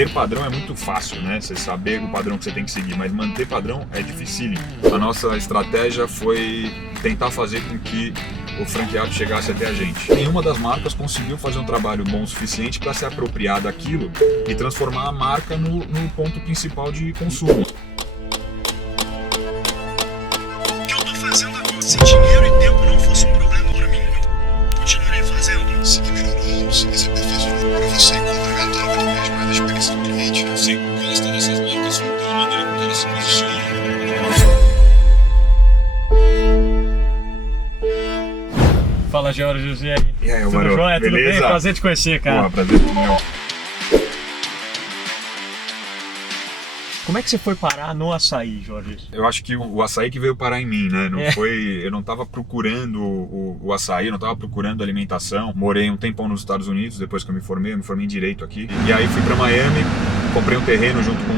ter padrão é muito fácil, né? Você saber o padrão que você tem que seguir, mas manter padrão é dificílimo. A nossa estratégia foi tentar fazer com que o franqueado chegasse até a gente. Nenhuma das marcas conseguiu fazer um trabalho bom o suficiente para se apropriar daquilo e transformar a marca no ponto principal de consumo. O que eu tô fazendo agora? Se dinheiro e tempo não fosse um problema para mim, eu continuarei fazendo. Seguir melhorando, seguir se aperfeiçoando para você complementar cada vez mais a experiência do cliente. Você gosta dessas marcas, da maneira como elas se posicionam. Fala, Jorge. E aí, tudo Maru? jóia? Tudo Beleza? bem? Prazer te conhecer, cara. Pô, prazer todo meu. Como é que você foi parar no açaí, Jorge? Eu acho que o açaí que veio parar em mim, né? Não foi, eu não estava procurando o açaí, eu não estava procurando alimentação. Morei um tempão nos Estados Unidos, depois que eu me formei em Direito aqui. E aí fui para Miami, comprei um terreno junto com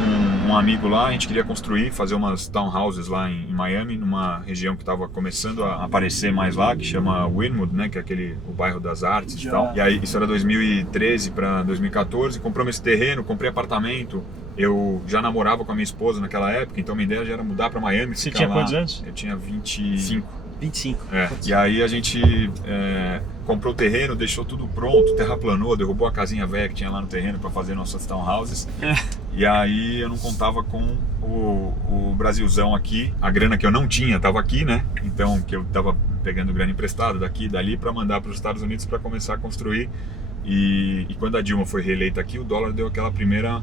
um amigo lá, a gente queria construir, fazer umas townhouses lá em Miami, numa região que estava começando a aparecer mais lá, que chama Wynwood, né? Que é o bairro das artes e tal. E aí, isso era 2013 para 2014, compramos esse terreno, comprei apartamento. Eu já namorava com a minha esposa naquela época, então minha ideia já era mudar para Miami. Você tinha quantos anos? Eu tinha 25. 25. E aí a gente comprou o terreno, deixou tudo pronto, terraplanou, derrubou a casinha velha que tinha lá no terreno para fazer nossas townhouses. E aí eu não contava com o Brasilzão aqui, a grana que eu não tinha estava aqui, né? Então que eu estava pegando grana emprestada daqui e dali para mandar para os Estados Unidos para começar a construir. E quando a Dilma foi reeleita aqui, o dólar deu aquela primeira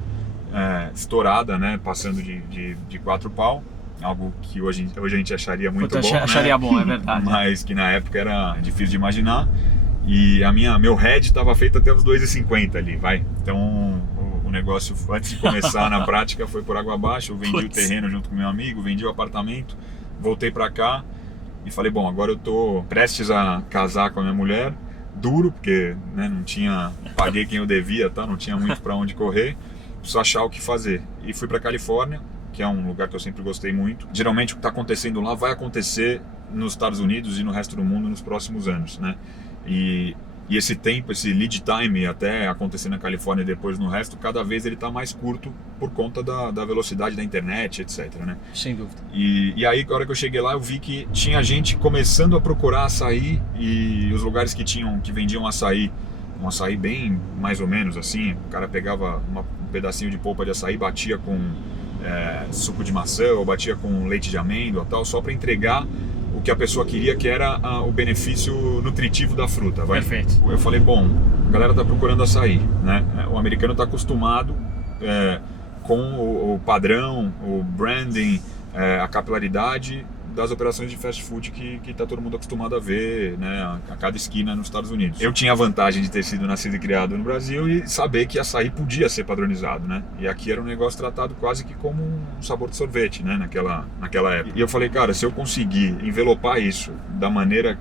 estourada, né? Passando de 4 pau. Algo que hoje a gente acharia muito bom, acharia né? bom, é verdade. Mas que na época era difícil de imaginar. E meu hedge estava feito até os 2,50 ali, vai. Então o negócio, antes de começar na prática, foi por água abaixo. Eu vendi o terreno junto com meu amigo, vendi o apartamento, voltei para cá e falei, bom, agora eu tô prestes a casar com a minha mulher. Duro, porque né, não tinha, paguei quem eu devia, tá? Não tinha muito para onde correr. Preciso achar o que fazer. E fui para Califórnia, que é um lugar que eu sempre gostei muito. Geralmente o que está acontecendo lá vai acontecer nos Estados Unidos e no resto do mundo nos próximos anos, né? E esse tempo, esse lead time até acontecer na Califórnia e depois no resto, cada vez ele está mais curto por conta da velocidade da internet, etc, né? Sem dúvida. E aí, na hora que eu cheguei lá, eu vi que tinha gente começando a procurar açaí e os lugares que vendiam açaí, um açaí bem mais ou menos assim, o cara pegava um pedacinho de polpa de açaí, batia com suco de maçã ou batia com leite de amêndoa tal, só para entregar o que a pessoa queria, que era o benefício nutritivo da fruta. Vai? Perfeito. Eu falei, bom, a galera tá procurando açaí, né? O americano tá acostumado com o padrão, o branding, a capilaridade das operações de fast food que tá todo mundo acostumado a ver, né, a cada esquina nos Estados Unidos. Eu tinha a vantagem de ter sido nascido e criado no Brasil e saber que açaí podia ser padronizado, né? E aqui era um negócio tratado quase que como um sabor de sorvete, né, naquela época. E eu falei, cara, se eu conseguir envelopar isso da maneira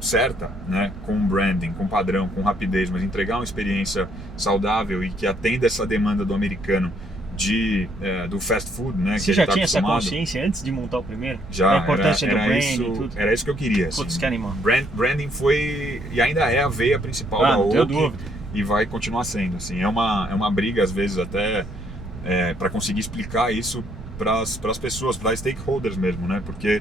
certa, né, com branding, com padrão, com rapidez, mas entregar uma experiência saudável e que atenda essa demanda do americano do fast food, né? Você que já tá tinha essa acostumado. consciência antes de montar o primeiro? Já, a importância do branding isso, e tudo? era isso que eu queria. Assim. Putz, que animal. Branding foi e ainda é a veia principal da não tenho Oak dúvida. E vai continuar sendo. Assim. É uma briga, às vezes, até para conseguir explicar isso para as pessoas, para stakeholders mesmo, né? Porque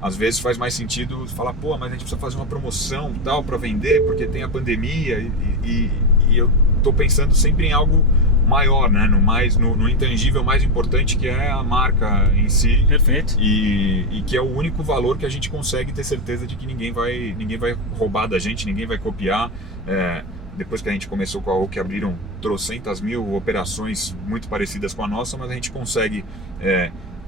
às vezes faz mais sentido falar, pô, mas a gente precisa fazer uma promoção tal para vender, porque tem a pandemia e eu tô pensando sempre em algo maior, né? No intangível mais importante, que é a marca em si. Perfeito. E que é o único valor que a gente consegue ter certeza de que ninguém vai roubar da gente, ninguém vai copiar. Depois que a gente começou com a Oak, abriram trocentas mil operações muito parecidas com a nossa, mas a gente consegue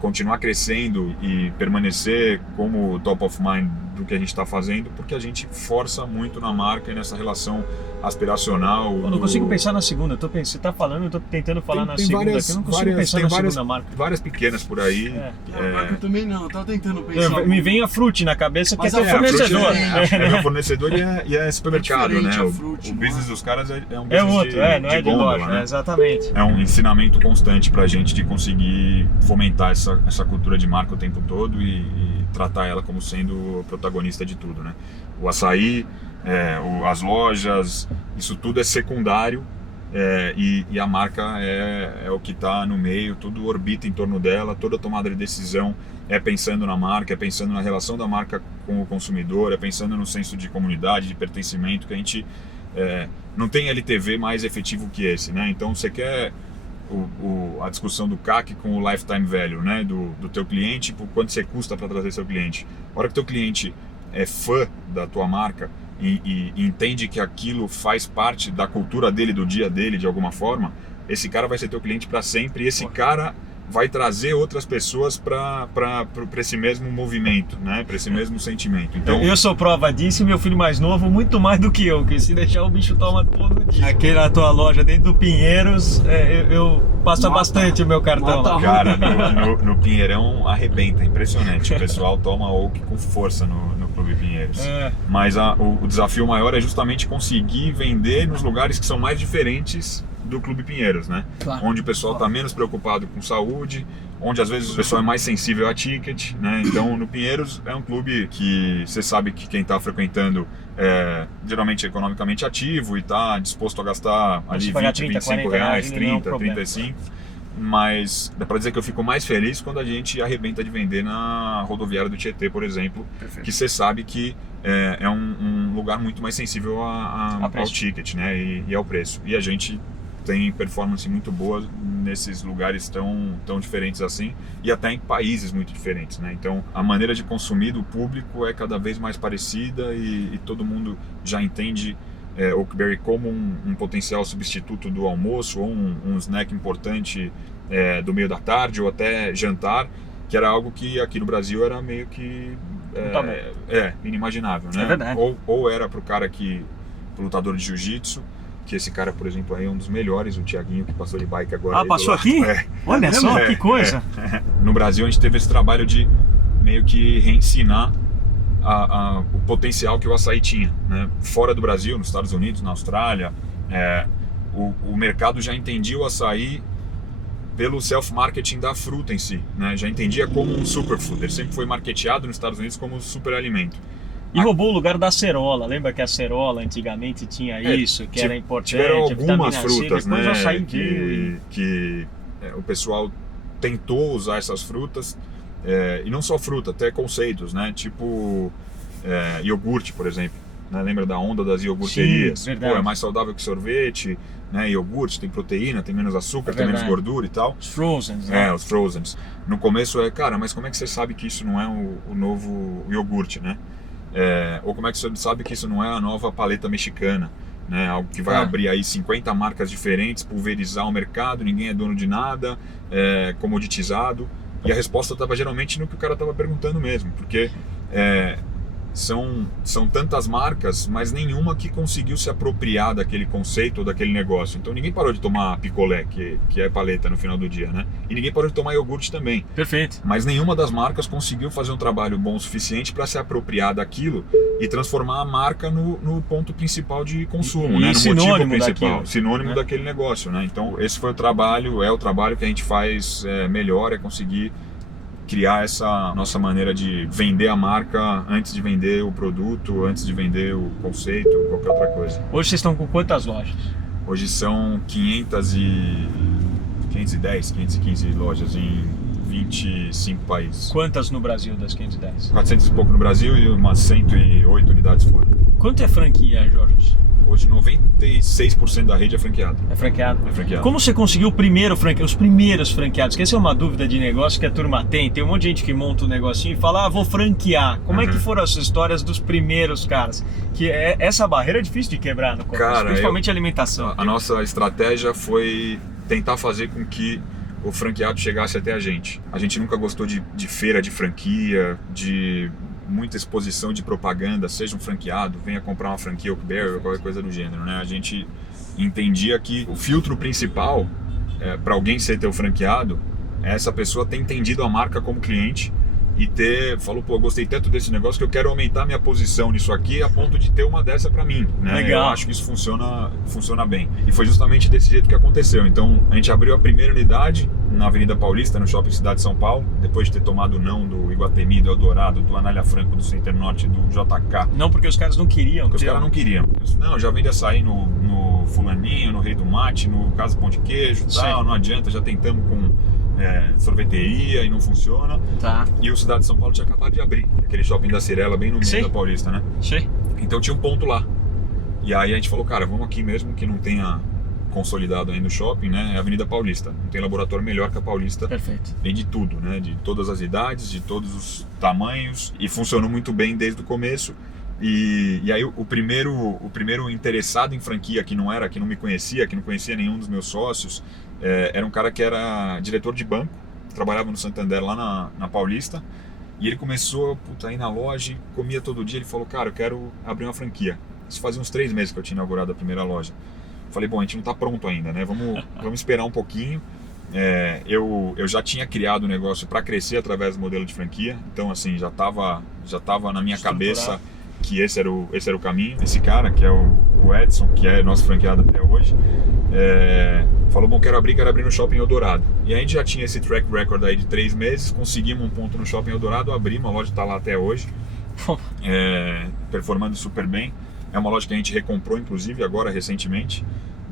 continuar crescendo e permanecer como top of mind do que a gente está fazendo, porque a gente força muito na marca e nessa relação aspiracional. Eu não consigo pensar na segunda. Você está falando, eu estou tentando falar na segunda. Eu não consigo pensar na segunda marca. Várias pequenas por aí. Eu também não, eu tava tentando pensar. Me vem a Fruit na cabeça, porque é teu a Fruit fornecedor. É meu fornecedor e é supermercado, né? a Fruit, o business dos caras é um É business outro, não é de gôndola, loja, né? exatamente. É um ensinamento constante pra gente de conseguir fomentar essa cultura de marca o tempo todo e tratar ela como sendo o protagonista de tudo, né? O açaí, as lojas, isso tudo é secundário e a marca é o que está no meio, tudo orbita em torno dela, toda tomada de decisão é pensando na marca, é pensando na relação da marca com o consumidor, é pensando no senso de comunidade, de pertencimento, que a gente não tem LTV mais efetivo que esse, né? Então você quer a discussão do CAC com o lifetime value, né? do teu cliente, por quanto você custa para trazer seu cliente. A hora que teu cliente é fã da tua marca e entende que aquilo faz parte da cultura dele, do dia dele, de alguma forma, esse cara vai ser teu cliente para sempre, e esse cara vai trazer outras pessoas para esse mesmo movimento, né? Para esse mesmo sentimento. Então, eu sou prova disso, e meu filho mais novo muito mais do que eu, que se deixar o bicho toma todo dia. Aqui na tua loja, dentro do Pinheiros, eu passo bastante o meu cartão. Cara, no Pinheirão arrebenta, impressionante. O pessoal toma Oak com força no Clube Pinheiros. Mas o desafio maior é justamente conseguir vender nos lugares que são mais diferentes do Clube Pinheiros, né? Claro. Onde o pessoal está menos preocupado com saúde, onde às vezes o pessoal é mais sensível a ticket, né? Então no Pinheiros é um clube que você sabe que quem está frequentando é geralmente economicamente ativo e está disposto a gastar ali 20, 25 reais, 30, 35. Mas dá para dizer que eu fico mais feliz quando a gente arrebenta de vender na rodoviária do Tietê, por exemplo. Perfeito. Que você sabe que é um lugar muito mais sensível ao ticket, né? E ao preço. E a gente tem performance muito boa nesses lugares tão diferentes assim, e até em países muito diferentes, né? Então a maneira de consumir do público é cada vez mais parecida, e todo mundo já entende Oakberry como um potencial substituto do almoço, ou um snack importante do meio da tarde, ou até jantar, que era algo que aqui no Brasil era meio que inimaginável, né? É verdade. Ou era pro cara pro lutador de jiu-jitsu, que esse cara, por exemplo, aí é um dos melhores, o Thiaguinho, que passou de bike agora. Passou aqui? Olha só, que coisa! No Brasil a gente teve esse trabalho de meio que reensinar o potencial que o açaí tinha, né? Fora do Brasil, nos Estados Unidos, na Austrália, o mercado já entendia o açaí pelo self-marketing da fruta em si, né? Já entendia como um superfood, ele sempre foi marketeado nos Estados Unidos como um superalimento. E roubou o lugar da acerola. Lembra que a acerola antigamente tinha isso, que era importante? Tiveram algumas frutas, né? Que o pessoal tentou usar essas frutas, e não só fruta, até conceitos, né? Tipo iogurte, por exemplo. Né? Lembra da onda das iogurterias? Sim, verdade. É mais saudável que sorvete, né? Iogurte tem proteína, tem menos açúcar, tem menos gordura e tal. Os frozens, né? Os frozens. No começo cara, mas como é que você sabe que isso não é o novo iogurte, né? Ou como é que você sabe que isso não é a nova paleta mexicana, né? Algo que vai abrir aí 50 marcas diferentes, pulverizar o mercado, ninguém é dono de nada, comoditizado. E a resposta estava geralmente no que o cara estava perguntando mesmo, porque são tantas marcas, mas nenhuma que conseguiu se apropriar daquele conceito ou daquele negócio. Então ninguém parou de tomar picolé, que é paleta no final do dia, né? E ninguém parou de tomar iogurte também. Perfeito. Mas nenhuma das marcas conseguiu fazer um trabalho bom o suficiente para se apropriar daquilo e transformar a marca no ponto principal de consumo, né? No motivo principal, sinônimo daquele negócio, né? Então esse foi o trabalho que a gente faz melhor, é conseguir criar essa nossa maneira de vender a marca antes de vender o produto, antes de vender o conceito, qualquer outra coisa. Hoje vocês estão com quantas lojas? Hoje são 515 lojas em 25 países. Quantas no Brasil das 510? 400 e pouco no Brasil e umas 108 unidades fora. Quanto é franquia, Jorge? Hoje 96% da rede é franqueada. É franqueado? É franqueado. Como você conseguiu os primeiros franqueados? Que essa é uma dúvida de negócio que a turma tem. Tem um monte de gente que monta um negocinho e fala, vou franquear. Como é que foram as histórias dos primeiros caras? Que essa barreira é difícil de quebrar no começo, principalmente a alimentação. A nossa estratégia foi tentar fazer com que o franqueado chegasse até a gente. A gente nunca gostou de feira de franquia, de muita exposição de propaganda, seja um franqueado, venha comprar uma franquia Oakberry ou qualquer coisa do gênero, né? A gente entendia que o filtro principal para alguém ser teu franqueado é essa pessoa ter entendido a marca como cliente e falou, gostei tanto desse negócio que eu quero aumentar minha posição nisso aqui a ponto de ter uma dessa para mim, né? Legal. Eu acho que isso funciona bem. E foi justamente desse jeito que aconteceu. Então, a gente abriu a primeira unidade na Avenida Paulista, no Shopping Cidade de São Paulo, depois de ter tomado o não do Iguatemi, do Eldorado, do Anália Franco, do Center Norte, do JK. Não porque os caras não queriam. Porque os caras não queriam. Não, já vende açaí no no fulaninho, no Rei do Mate, no Casa Pão de Queijo e tal, não adianta, já tentamos com sorveteria e não funciona. Tá. E o Cidade de São Paulo tinha acabado de abrir, aquele shopping da Cirela, bem no meio da Paulista, né? Sim. Então tinha um ponto lá. E aí a gente falou, cara, vamos aqui mesmo que não tenha consolidado ainda o shopping, né? É a Avenida Paulista. Não tem laboratório melhor que a Paulista. Perfeito. Tem de tudo, né? De todas as idades, de todos os tamanhos. E funcionou muito bem desde o começo. E aí o primeiro interessado em franquia que não me conhecia, que não conhecia nenhum dos meus sócios, era um cara que era diretor de banco, trabalhava no Santander lá na Paulista, e ele começou a ir na loja e comia todo dia. Ele falou, cara, eu quero abrir uma franquia. Isso fazia uns 3 meses que eu tinha inaugurado a primeira loja. Falei, bom, a gente não está pronto ainda, né? Vamos esperar um pouquinho. Eu já tinha criado o negócio para crescer através do modelo de franquia, então assim, já estava na minha cabeça que esse era o caminho. Esse cara, que é o Edson, que é nosso franqueado até hoje, falou, bom, quero abrir no Shopping Eldorado. E aí a gente já tinha esse track record aí de 3 meses, conseguimos um ponto no Shopping Eldorado, abrimos, a loja está lá até hoje, performando super bem. É uma loja que a gente recomprou, inclusive, agora recentemente.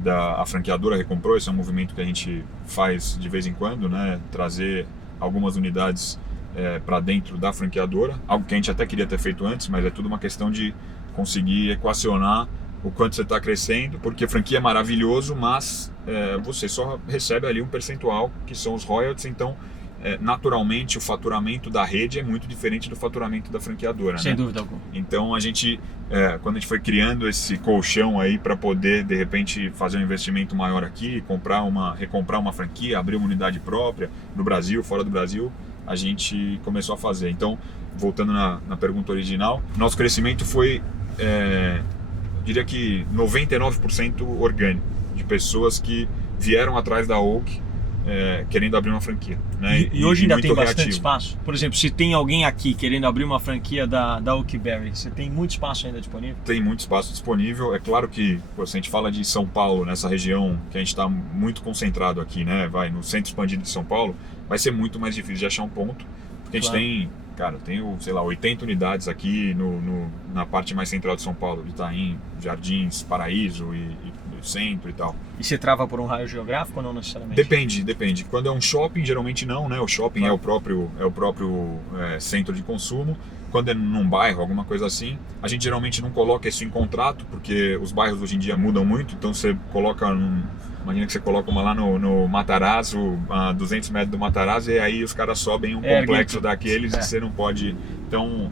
A franqueadora recomprou, esse é um movimento que a gente faz de vez em quando, né? Trazer algumas unidades para dentro da franqueadora, algo que a gente até queria ter feito antes, mas é tudo uma questão de conseguir equacionar o quanto você está crescendo, porque franquia é maravilhoso, mas você só recebe ali um percentual, que são os royalties, então naturalmente o faturamento da rede é muito diferente do faturamento da franqueadora. Sem dúvida alguma. Então a gente, quando a gente foi criando esse colchão aí para poder de repente fazer um investimento maior aqui, recomprar uma franquia, abrir uma unidade própria no Brasil, fora do Brasil, a gente começou a fazer. Então, voltando na pergunta original, nosso crescimento foi, diria que 99% orgânico, de pessoas que vieram atrás da Oak querendo abrir uma franquia, né? E hoje ainda tem bastante reativo. espaço? Por exemplo, se tem alguém aqui querendo abrir uma franquia da Oakberry, você tem muito espaço ainda disponível? Tem muito espaço disponível. É claro que, se a gente fala de São Paulo, nessa região que a gente está muito concentrado aqui, né? No centro expandido de São Paulo, vai ser muito mais difícil de achar um ponto, porque a gente tem, cara, sei lá, 80 unidades aqui na parte mais central de São Paulo, de Itaim, Jardins, Paraíso e centro e tal. E você trava por um raio geográfico ou não necessariamente? Depende. Quando é um shopping, geralmente não, né? O shopping é o próprio centro de consumo. Quando é num bairro, alguma coisa assim, a gente geralmente não coloca isso em contrato, porque os bairros hoje em dia mudam muito, então você coloca imagina que você coloca uma lá no Matarazzo, a 200 metros do Matarazzo, e aí os caras sobem um complexo daqueles e você não pode. Então,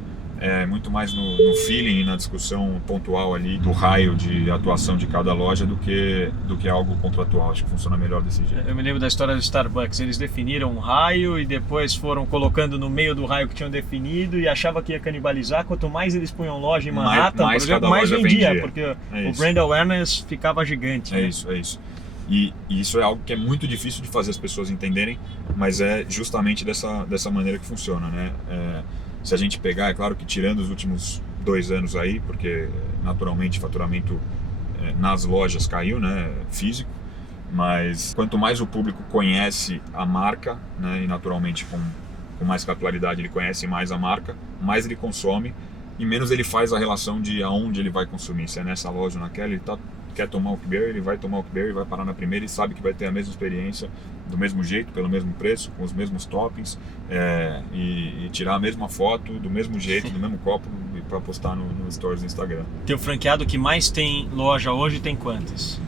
muito mais no feeling e na discussão pontual ali do raio de atuação de cada loja do que algo contratual. Acho que funciona melhor desse jeito. Eu me lembro da história do Starbucks. Eles definiram um raio e depois foram colocando no meio do raio que tinham definido e achava que ia canibalizar. Quanto mais eles punham loja em Manhattan, por exemplo, mais vendia, porque o brand awareness ficava gigante. É isso. E isso é algo que é muito difícil de fazer as pessoas entenderem, mas é justamente dessa maneira que funciona, né? Se a gente pegar, é claro que tirando os últimos 2 anos aí, porque naturalmente o faturamento nas lojas caiu, né, físico, mas quanto mais o público conhece a marca, né, e naturalmente com mais capilaridade ele conhece mais a marca, mais ele consome e menos ele faz a relação de aonde ele vai consumir, se é nessa loja ou naquela. Ele quer tomar Oakberry, ele vai tomar Oakberry, vai parar na primeira e sabe que vai ter a mesma experiência, do mesmo jeito, pelo mesmo preço, com os mesmos toppings, e tirar a mesma foto, do mesmo jeito, do mesmo copo, para postar no stories do Instagram. Teu franqueado que mais tem loja hoje tem quantas?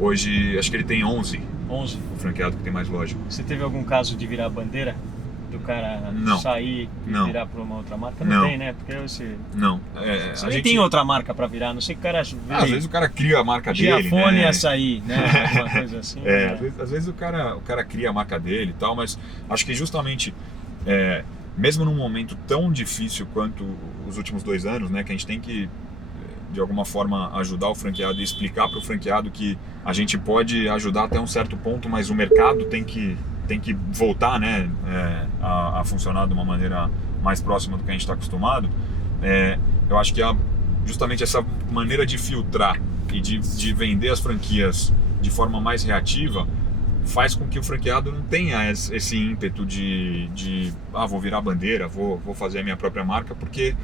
Hoje, acho que ele tem 11. 11? O franqueado que tem mais loja. Você teve algum caso de virar bandeira? Do cara sair e virar para uma outra marca? Não tem, né? Porque você... Não. Você nem tem outra marca para virar, não sei que o cara... às vezes o cara cria a marca dele, Giafone né? Açaí, né? Alguma coisa assim. Às vezes o cara cria a marca dele e tal, mas acho que justamente, mesmo num momento tão difícil quanto os últimos 2 anos, né? Que a gente tem que, de alguma forma, ajudar o franqueado e explicar para o franqueado que a gente pode ajudar até um certo ponto, mas o mercado tem que voltar, né, a funcionar de uma maneira mais próxima do que a gente está acostumado. Eu acho que justamente essa maneira de filtrar e de vender as franquias de forma mais reativa faz com que o franqueado não tenha esse ímpeto de vou virar bandeira, vou fazer a minha própria marca, porque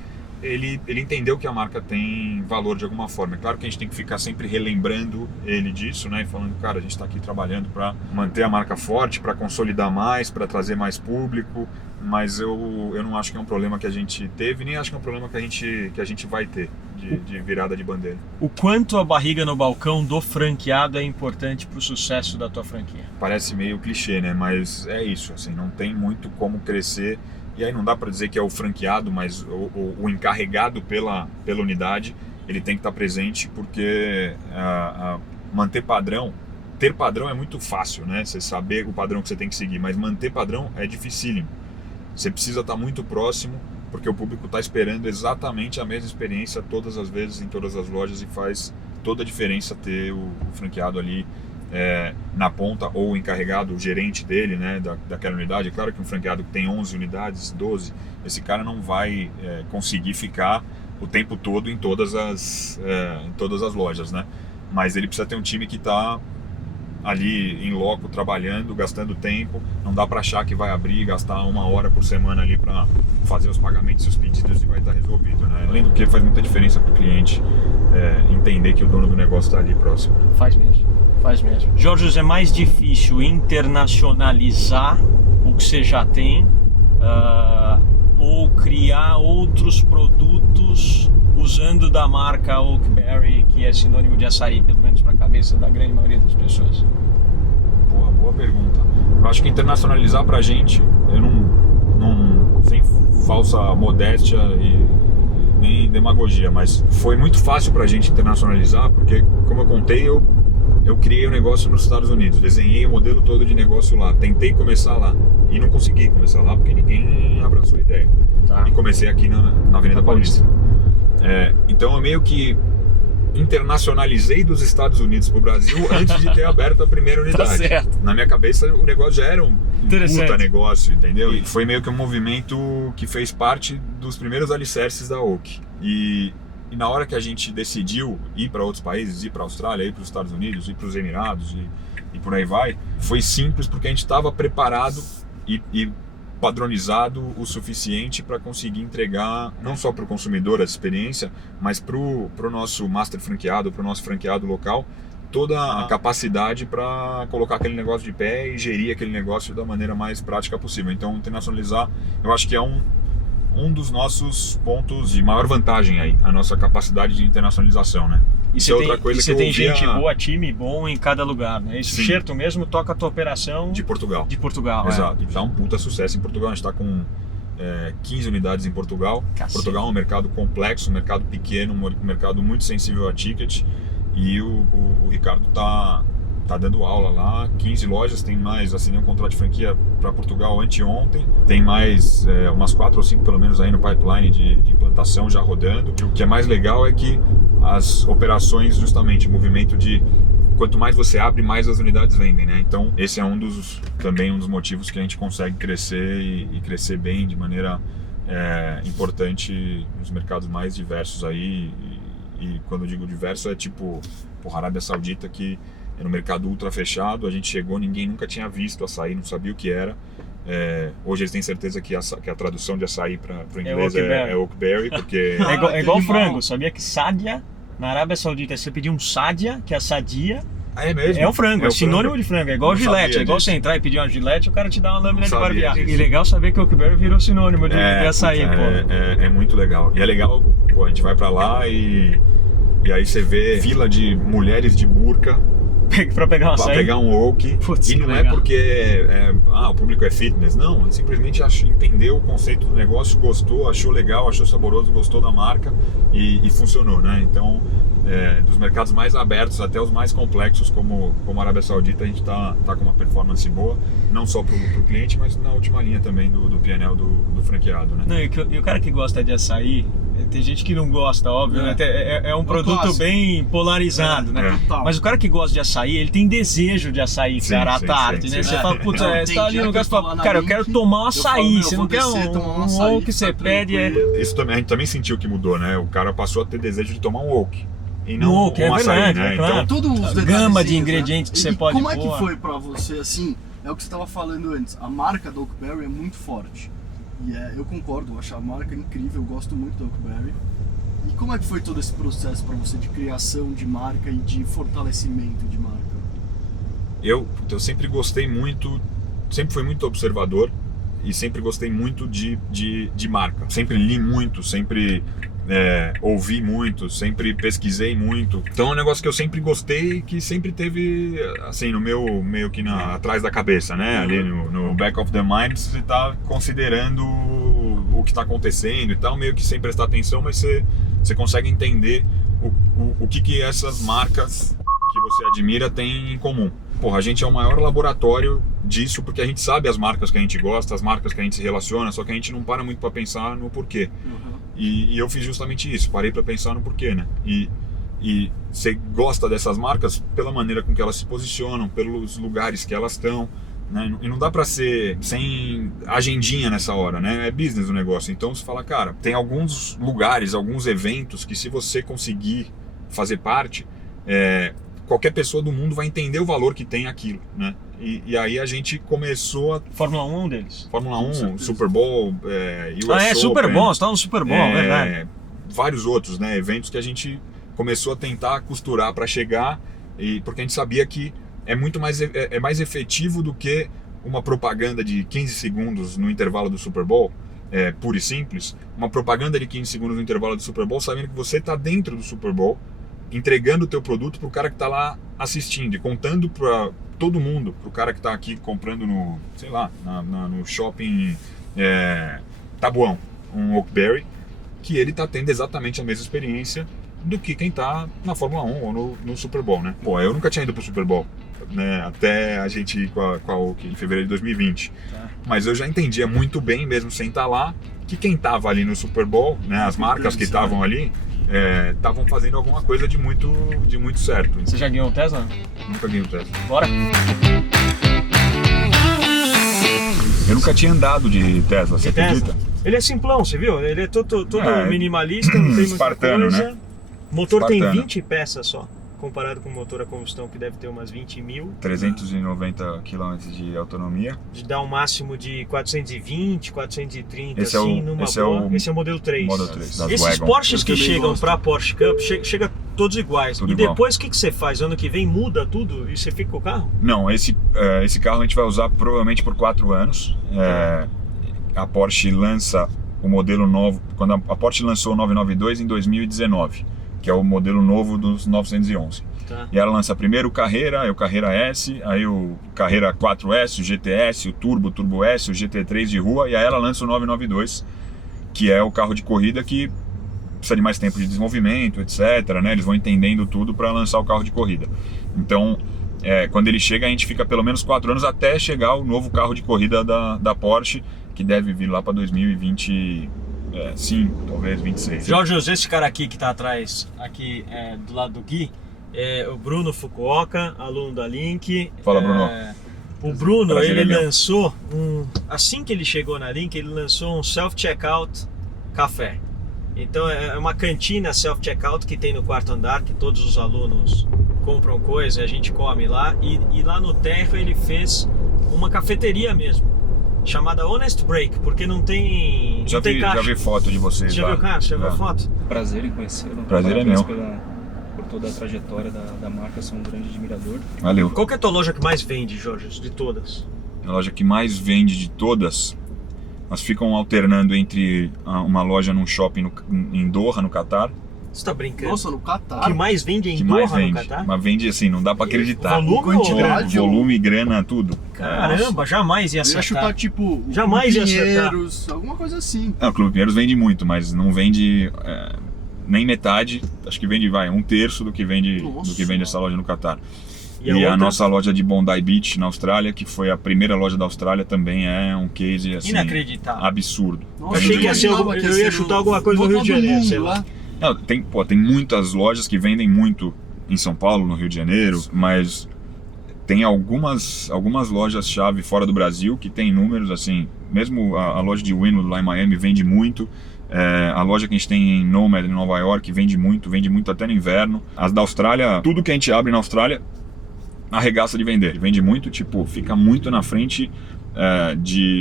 ele entendeu que a marca tem valor de alguma forma. É claro que a gente tem que ficar sempre relembrando ele disso, né? E falando, cara, a gente está aqui trabalhando para manter a marca forte, para consolidar mais, para trazer mais público, mas eu não acho que é um problema que a gente teve, nem acho que é um problema que a gente vai ter de virada de bandeira. O quanto a barriga no balcão do franqueado é importante para o sucesso da tua franquia? Parece meio clichê, né? Mas é isso, assim, não tem muito como crescer. E aí não dá para dizer que é o franqueado, mas o encarregado pela unidade, ele tem que estar presente, porque manter padrão, ter padrão é muito fácil, né? Você saber o padrão que você tem que seguir, mas manter padrão é dificílimo. Você precisa estar muito próximo, porque o público está esperando exatamente a mesma experiência todas as vezes, em todas as lojas, e faz toda a diferença ter o franqueado ali na ponta, ou o encarregado, o gerente dele, né, daquela unidade. É claro que um franqueado que tem 11 unidades, 12, esse cara não vai conseguir ficar o tempo todo em todas as lojas, né? Mas ele precisa ter um time que está ali em loco, trabalhando, gastando tempo. Não dá para achar que vai abrir e gastar 1 hora por semana ali para fazer os pagamentos e os pedidos e vai estar resolvido, né? Além do que, faz muita diferença para o cliente entender que o dono do negócio está ali próximo. Faz mesmo. Jorge, é mais difícil internacionalizar o que você já tem ou criar outros produtos usando da marca Oakberry, que é sinônimo de açaí, pelo menos para a cabeça da grande maioria das pessoas? Boa pergunta. Eu acho que internacionalizar pra gente, eu não sem falsa modéstia e nem demagogia, mas foi muito fácil pra gente internacionalizar, porque, como eu contei, eu criei o negócio nos Estados Unidos, desenhei o modelo todo de negócio lá, tentei começar lá e não consegui começar lá porque ninguém abraçou a ideia. Tá. E comecei aqui na Avenida Paulista. Então eu meio que internacionalizei dos Estados Unidos para o Brasil antes de ter aberto a primeira unidade. Tá certo. Na minha cabeça o negócio já era um puta negócio, entendeu? E foi meio que um movimento que fez parte dos primeiros alicerces da Oak. E na hora que a gente decidiu ir para outros países, ir para a Austrália, ir para os Estados Unidos, ir para os Emirados e por aí vai, foi simples porque a gente estava preparado e padronizado o suficiente para conseguir entregar não só para o consumidor essa experiência, mas para o nosso master franqueado, para o nosso franqueado local, toda a capacidade para colocar aquele negócio de pé e gerir aquele negócio da maneira mais prática possível. Então, internacionalizar, eu acho que é um dos nossos pontos de maior vantagem aí, a nossa capacidade de internacionalização, né? E você tem gente boa, time bom em cada lugar, né? Isso, o Xerto mesmo toca a tua operação... De Portugal. Exato. E dá um puta sucesso em Portugal. A gente está com 15 unidades em Portugal. Cacete. Portugal é um mercado complexo, um mercado pequeno, um mercado muito sensível a ticket. E o Ricardo tá dando aula lá, 15 lojas, tem mais, assinei um contrato de franquia para Portugal anteontem, tem mais umas 4 ou 5 pelo menos aí no pipeline de implantação já rodando. E o que é mais legal é que as operações, justamente, o movimento de quanto mais você abre, mais as unidades vendem, né? Então esse é também um dos motivos que a gente consegue crescer e crescer bem de maneira importante nos mercados mais diversos aí. E quando eu digo diverso é tipo a Arábia Saudita, que era um mercado ultra fechado, a gente chegou, ninguém nunca tinha visto açaí, não sabia o que era. Hoje eles têm certeza que a tradução de açaí para o inglês é Oakberry, porque... é igual frango, sabia que sádia, na Arábia Saudita, você pedir um sádia, que é a sadia, é um frango, é sinônimo de frango, é igual Gillette, é igual você entrar e pedir uma Gillette, o cara te dá uma lâmina de barbear. E legal saber que o Oakberry virou sinônimo de açaí, pô. É muito legal. E é legal, pô, a gente vai para lá e aí você vê fila de mulheres de burca pra pegar um açaí. Pra pegar um Oak. Putz, e não é porque o público é fitness, não, simplesmente entendeu o conceito do negócio, gostou, achou legal, achou saboroso, gostou da marca e funcionou, né? Então, dos mercados mais abertos até os mais complexos, como a Arábia Saudita, a gente tá com uma performance boa, não só pro cliente, mas na última linha também do PNL do franqueado, né? Não, e o cara que gosta de açaí, tem gente que não gosta, óbvio, né? É um produto clássico, bem polarizado, né? Mas o cara que gosta de açaí, ele tem desejo de açaí, cara, à tarde, né? Você fala, putz, você tá ali no lugar e fala, cara, eu quero tomar um açaí, você não quer um oak que você pede. Isso também, a gente também sentiu que mudou, né? O cara passou a ter desejo de tomar um oak. E não um açaí, né? Claro. Então, todos os gama de ingredientes que você pode pôr. Como é que foi pra você, assim, é o que você estava falando antes, a marca da Oakberry é muito forte. E eu concordo, eu acho a marca incrível, eu gosto muito da Oakberry. E como é que foi todo esse processo para você de criação de marca e de fortalecimento de marca? Eu sempre gostei muito, sempre fui muito observador e sempre gostei muito de marca. Sempre li muito, sempre ouvi muito, sempre pesquisei muito. Então é um negócio que eu sempre gostei, que sempre teve assim no meu meio que atrás da cabeça, né? Ali no back of the mind, você tá considerando o que está acontecendo e tal, meio que sem prestar atenção, mas você consegue entender o que essas marcas que você admira têm em comum. Porra, a gente é o maior laboratório disso porque a gente sabe as marcas que a gente gosta, as marcas que a gente se relaciona, só que a gente não para muito para pensar no porquê. E eu fiz justamente isso, parei para pensar no porquê, né? E você gosta dessas marcas pela maneira com que elas se posicionam, pelos lugares que elas estão, né? E não dá para ser sem agendinha nessa hora, né? É business o negócio. Então você fala, cara, tem alguns lugares, alguns eventos que se você conseguir fazer parte, qualquer pessoa do mundo vai entender o valor que tem aquilo, né? E aí a gente começou a... Fórmula 1 é um deles. Fórmula 1, Super Bowl, US Super Open, Bowl, você tá no Super Bowl, verdade. Vários outros, né? Eventos que a gente começou a tentar costurar para chegar, porque a gente sabia que é muito mais, mais efetivo do que uma propaganda de 15 segundos no intervalo do Super Bowl, pura e simples. Uma propaganda de 15 segundos no intervalo do Super Bowl, sabendo que você está dentro do Super Bowl, entregando o teu produto para o cara que está lá assistindo e contando para todo mundo, para o cara que está aqui comprando no, sei lá, no shopping Tabuão, um Oakberry, que ele está tendo exatamente a mesma experiência do que quem está na Fórmula 1 ou no Super Bowl, né? Pô, eu nunca tinha ido pro Super Bowl, né? Até a gente ir com a Oak em fevereiro de 2020. Tá. Mas eu já entendia muito bem, mesmo sem estar lá, que quem estava ali no Super Bowl, né? As marcas que estavam ali, estavam fazendo alguma coisa de muito certo. Você já guiou um Tesla? Nunca guiei um Tesla. Bora! Eu nunca tinha andado de Tesla, você acredita? Ele é simplão, você viu? Ele é todo minimalista, não tem muita coisa. Né? O motor tem 20 peças só, comparado com o motor a combustão que deve ter umas 20 mil. 390 km de autonomia. Dá um máximo de 420, 430, esse assim, numa boa. Esse é o Modelo 3. Model 3 Esses Wagon. Porsches que chegam para Porsche Cup, chega todos iguais. Tudo e depois o que você faz? Ano que vem muda tudo e você fica com o carro? Não, esse carro a gente vai usar provavelmente por 4 anos. A Porsche lança o modelo novo, quando a Porsche lançou o 992 em 2019, que é o modelo novo dos 911. Tá. E ela lança primeiro o Carrera, aí o Carrera S, aí o Carrera 4S, o GTS, o Turbo S, o GT3 de rua, e aí ela lança o 992, que é o carro de corrida que precisa de mais tempo de desenvolvimento, etc, né? Eles vão entendendo tudo para lançar o carro de corrida. Então, quando ele chega, a gente fica pelo menos 4 anos até chegar o novo carro de corrida da Porsche, que deve vir lá para 2025, talvez 26. Jorge, esse cara aqui que está atrás, aqui do lado do Gui, é o Bruno Fukuoka, aluno da Link. Fala, Bruno. O Bruno, ele lançou assim que ele chegou na Link, ele lançou um self-checkout café. Então é uma cantina self-checkout que tem no 4º andar, que todos os alunos compram coisa e a gente come lá. E lá no térreo ele fez uma cafeteria mesmo, chamada Honest Break, porque não tem caixa. Já vi foto de vocês. Já viu caixa? Já viu foto? Prazer em conhecê-lo. Prazer é meu. Por toda a trajetória da marca, sou um grande admirador. Valeu. Qual que é a tua loja que mais vende, Jorge, de todas? A loja que mais vende de todas, elas ficam alternando entre uma loja num shopping em Doha, no Catar. Você tá brincando? Nossa, no Catar? Que mais vende em Doha, no Catar? Mas vende assim, não dá pra acreditar. Volume, grana, tudo. Caramba, jamais ia acertar. Eu ia chutar tipo jamais ia acertar. Alguma coisa assim. O Clube Pinheiros vende muito, mas não vende nem metade. Acho que vende 1/3 do que vende essa loja no Catar. E a nossa loja de Bondi Beach, na Austrália, que foi a primeira loja da Austrália, também é um case assim, inacreditável, absurdo. Nossa, achei que eu ia chutar alguma coisa no Rio de Janeiro, sei lá. Não, tem muitas lojas que vendem muito em São Paulo, no Rio de Janeiro, mas tem algumas lojas-chave fora do Brasil que tem números assim, mesmo a loja de Wynwood lá em Miami vende muito, a loja que a gente tem em Nomad, em Nova York, vende muito até no inverno. As da Austrália, tudo que a gente abre na Austrália arregaça de vender, vende muito, tipo, fica muito na frente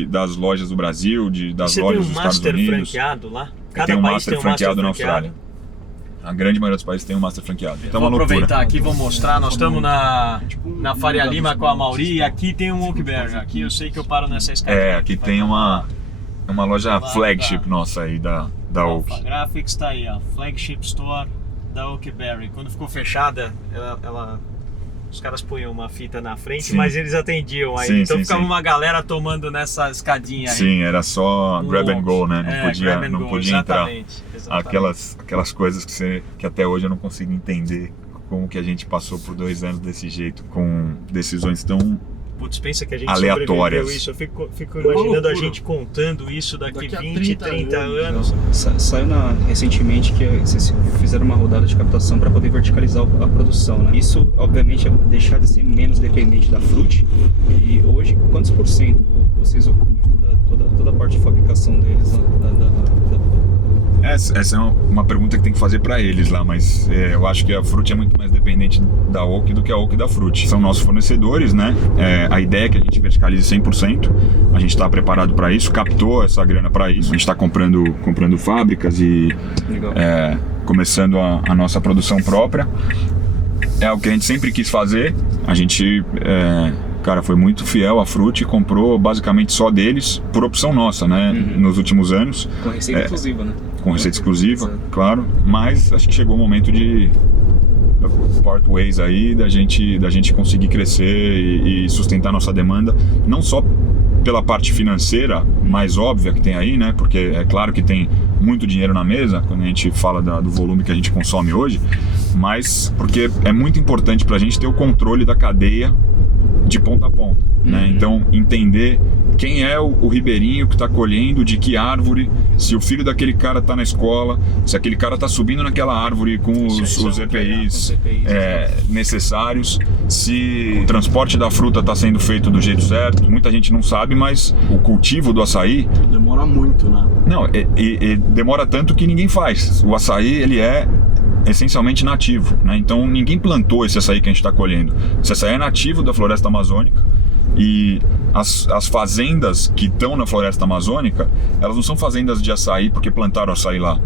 das lojas do Brasil, das lojas dos Estados Você tem um Unidos. master franqueado lá? Cada Tem um país master tem um master franqueado na franqueado. Austrália. A grande maioria dos países tem um master franqueado. Então é Vou uma loucura. aproveitar aqui, vou mostrar. Nós estamos na Faria Lima com a Mauri e aqui tem um Oakberry. Aqui eu sei que eu paro nessa escada. Aqui tem uma loja flagship nossa aí da Oak. Alpha Graphics tá aí, ó. Flagship Store da Oakberry. Quando ficou fechada, os caras punham uma fita na frente, Sim. mas eles atendiam aí. Sim, então sim, ficava sim. uma galera tomando nessa escadinha aí. Sim, era só grab and go, né? grab and Não go, podia entrar. exatamente. Aquelas coisas que até hoje eu não consigo entender como que a gente passou por 2 anos desse jeito, com decisões tão... Putz, pensa que a gente aleatórias. sobreviveu isso. Eu fico imaginando a loucura. gente contando isso daqui Daqui a 20, 30 anos. Saiu recentemente que vocês fizeram uma rodada de captação para poder verticalizar a produção, né? Isso, obviamente, é deixar de ser menos dependente da Fruit. E hoje, quantos por cento vocês ocupam de toda a parte de fabricação deles? Essa é uma pergunta que tem que fazer para eles lá, mas eu acho que a Fruit é muito mais dependente da Oak do que a Oak da Fruit. São nossos fornecedores, né? A ideia é que a gente verticalize 100%. A gente está preparado para isso, captou essa grana para isso. A gente está comprando fábricas e Legal. Começando a nossa produção própria. É o que a gente sempre quis fazer. A gente... Cara, foi muito fiel à Fruit, comprou basicamente só deles, por opção nossa, né? Nos últimos anos. Com receita exclusiva, né? Com receita exclusiva, Exato. claro. Mas acho que chegou o momento de part ways aí, da gente conseguir crescer e sustentar nossa demanda, não só pela parte financeira mais óbvia que tem aí, né? Porque é claro que tem muito dinheiro na mesa quando a gente fala do volume que a gente consome hoje, mas porque é muito importante pra gente ter o controle da cadeia de ponta a ponta, né? Então entender quem é o ribeirinho que está colhendo, de que árvore, se o filho daquele cara está na escola, se aquele cara está subindo naquela árvore com os EPIs necessários, se o transporte da fruta está sendo feito do jeito certo. Muita gente não sabe, mas o cultivo do açaí Demora muito, né? não, e demora tanto que ninguém faz. O açaí, ele é essencialmente nativo, né? Então ninguém plantou esse açaí que a gente está colhendo. Esse açaí é nativo da floresta amazônica e as fazendas que estão na floresta amazônica, elas não são fazendas de açaí porque plantaram açaí lá.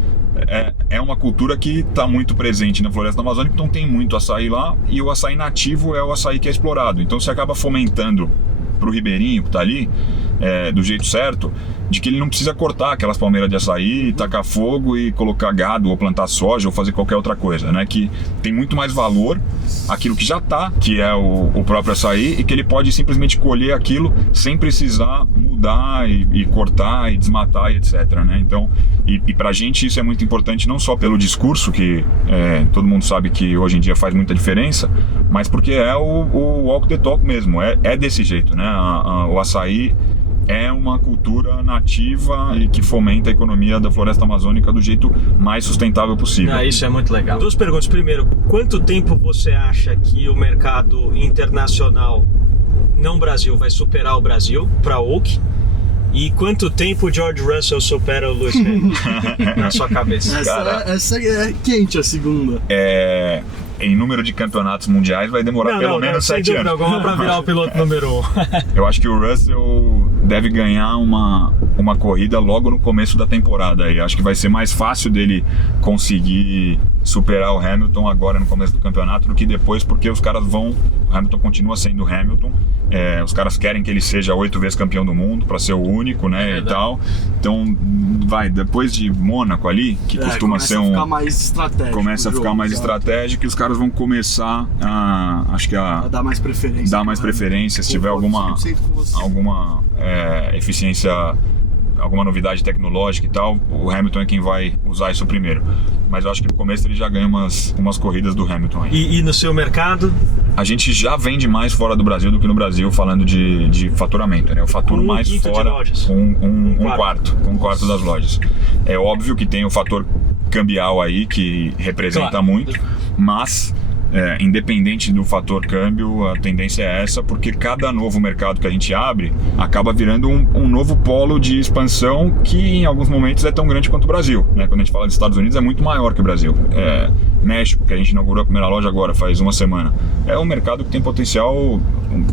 É uma cultura que está muito presente na floresta amazônica, então tem muito açaí lá e o açaí nativo é o açaí que é explorado. Então você acaba fomentando para o ribeirinho que está ali, do jeito certo, de que ele não precisa cortar aquelas palmeiras de açaí, tacar fogo e colocar gado, ou plantar soja, ou fazer qualquer outra coisa, né? Que tem muito mais valor aquilo que já está, que é o próprio açaí, e que ele pode simplesmente colher aquilo sem precisar mudar e cortar e desmatar e etc, né? Então, e pra gente isso é muito importante, não só pelo discurso, que todo mundo sabe que hoje em dia faz muita diferença, mas porque é o walk the talk mesmo, é desse jeito, né? O açaí é uma cultura nativa e que fomenta a economia da floresta amazônica do jeito mais sustentável possível. Isso é muito legal. Duas perguntas. Primeiro, quanto tempo você acha que o mercado internacional, não Brasil, vai superar o Brasil para Oak? E quanto tempo o George Russell supera o Lewis Hamilton na sua cabeça? Essa é quente, a segunda. Em número de campeonatos mundiais vai demorar pelo menos 7 anos. Alguma para virar o piloto número 1. Eu acho que o Russell deve ganhar uma corrida logo no começo da temporada. E acho que vai ser mais fácil dele conseguir superar o Hamilton agora no começo do campeonato do que depois, porque os caras o Hamilton continua sendo o Hamilton. Os caras querem que ele seja 8 vezes campeão do mundo para ser o único, né, e tal. Então, depois de Mônaco ali, que costuma ser Começa a ficar mais estratégico. Começa a ficar mais estratégico e os caras vão começar a dar mais preferência. Dar mais preferência, se tiver alguma eficiência, alguma novidade tecnológica e tal, o Hamilton é quem vai usar isso primeiro. Mas eu acho que no começo ele já ganha umas corridas do Hamilton aí. E no seu mercado? A gente já vende mais fora do Brasil do que no Brasil, falando de faturamento, né? Eu faturo mais fora um quarto das lojas. É óbvio que tem o fator cambial aí que representa muito, mas independente do fator câmbio, a tendência é essa, porque cada novo mercado que a gente abre acaba virando um novo polo de expansão que em alguns momentos é tão grande quanto o Brasil, né? Quando a gente fala dos Estados Unidos, é muito maior que o Brasil. México, que a gente inaugurou a primeira loja agora, faz uma semana, é um mercado que tem potencial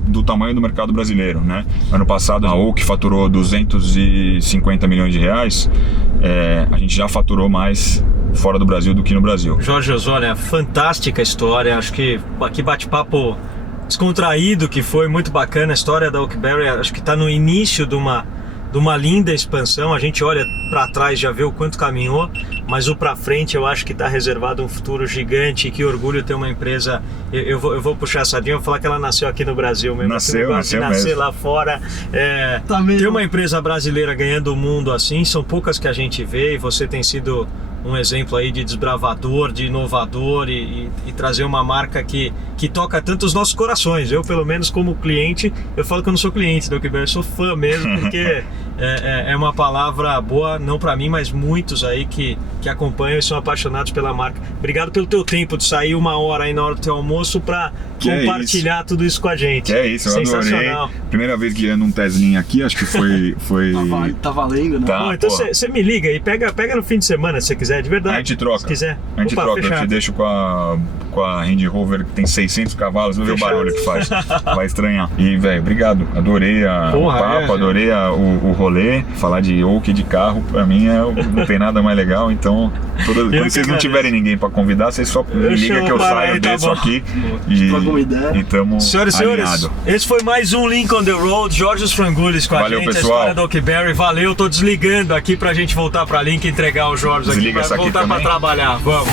do tamanho do mercado brasileiro, né? Ano passado a Oak faturou 250 milhões de reais, a gente já faturou mais fora do Brasil do que no Brasil. Jorge Osório, fantástica história, acho que bate-papo descontraído que foi, muito bacana a história da Oakberry, acho que está no início de uma linda expansão, a gente olha para trás, já vê o quanto caminhou, mas o para frente eu acho que está reservado um futuro gigante, que orgulho ter uma empresa, eu vou puxar a sardinha, eu vou falar que ela nasceu aqui no Brasil mesmo, nasceu nascer lá fora, ter uma empresa brasileira ganhando o mundo assim, são poucas que a gente vê, e você tem sido um exemplo aí de desbravador, de inovador e trazer uma marca que toca tanto os nossos corações. Eu, pelo menos como cliente, eu falo que eu não sou cliente da Oakberry, eu sou fã mesmo, porque é uma palavra boa, não para mim, mas muitos aí que acompanham e são apaixonados pela marca. Obrigado pelo teu tempo de sair 1 hora aí na hora do teu almoço para compartilhar tudo isso com a gente. É isso, eu adorei. Primeira vez guiando um Teslinha aqui, acho que foi... Tá valendo, né? Tá, então você me liga e pega no fim de semana se você quiser, de verdade. A gente troca. Se quiser. A gente troca, fechado. Eu te deixo com a Range Rover que tem 600 cavalos, vou ver o barulho que faz. Vai estranhar. E, velho, obrigado. Adorei o papo, adorei o rolê. Falar de Oak de carro, pra mim, não tem nada mais legal. Então, quando vocês não tiverem ninguém pra convidar, vocês só me ligam que eu saio desse aqui. E tamo Senhoras e senhores, alinhado. esse foi mais um Link on the Road. Jorge Frangulis com a Valeu, gente, pessoal. a história da Oakberry. Valeu, tô desligando aqui pra gente voltar pra Link e entregar o Jorge aqui, Desliga pra essa aqui voltar pra também. trabalhar. Vamos.